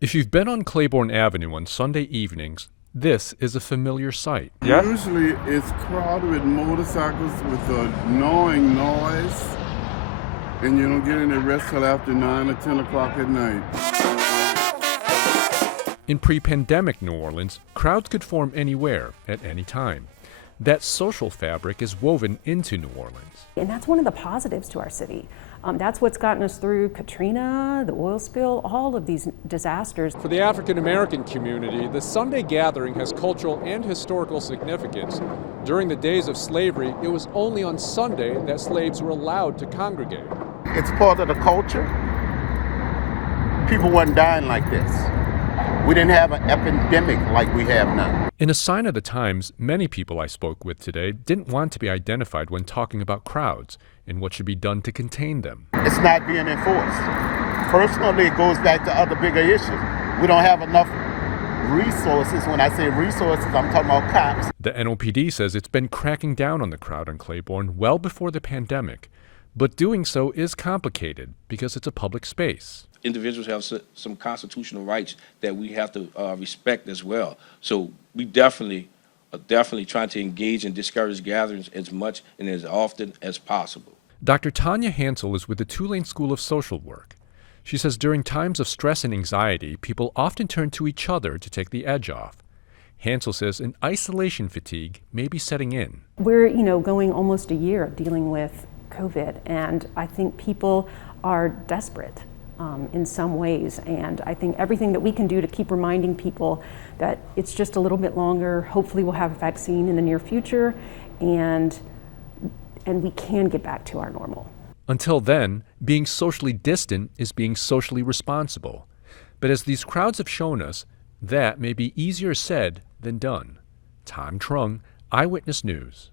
If you've been on Claiborne Avenue on Sunday evenings, this is a familiar sight. Yes? Usually it's crowded with motorcycles with a gnawing noise, and you don't get any rest till after 9 or 10 o'clock at night. In pre-pandemic New Orleans, crowds could form anywhere, at any time. That social fabric is woven into New Orleans. And that's one of the positives to our city. That's what's gotten us through Katrina, the oil spill, all of these disasters. For the African American community, the Sunday gathering has cultural and historical significance. During the days of slavery, it was only on Sunday that slaves were allowed to congregate. It's part of the culture. People weren't dying like this. We didn't have an epidemic like we have now. In a sign of the times, many people I spoke with today didn't want to be identified when talking about crowds and what should be done to contain them. It's not being enforced. Personally, it goes back to other bigger issues. We don't have enough resources. When I say resources, I'm talking about cops. The NOPD says it's been cracking down on the crowd on Claiborne well before the pandemic, but doing so is complicated because it's a public space. Individuals have some constitutional rights that we have to respect as well. So we definitely trying to engage and discourage gatherings as much and as often as possible. Dr. Tanya Hansel is with the Tulane School of Social Work. She says during times of stress and anxiety, people often turn to each other to take the edge off. Hansel says an isolation fatigue may be setting in. We're, going almost a year of dealing with COVID, and I think people are desperate in some ways, and I think everything that we can do to keep reminding people that it's just a little bit longer. Hopefully we'll have a vaccine in the near future, and we can get back to our normal. Until then, being socially distant is being socially responsible. But as these crowds have shown us, that may be easier said than done. Tom Trung, Eyewitness News.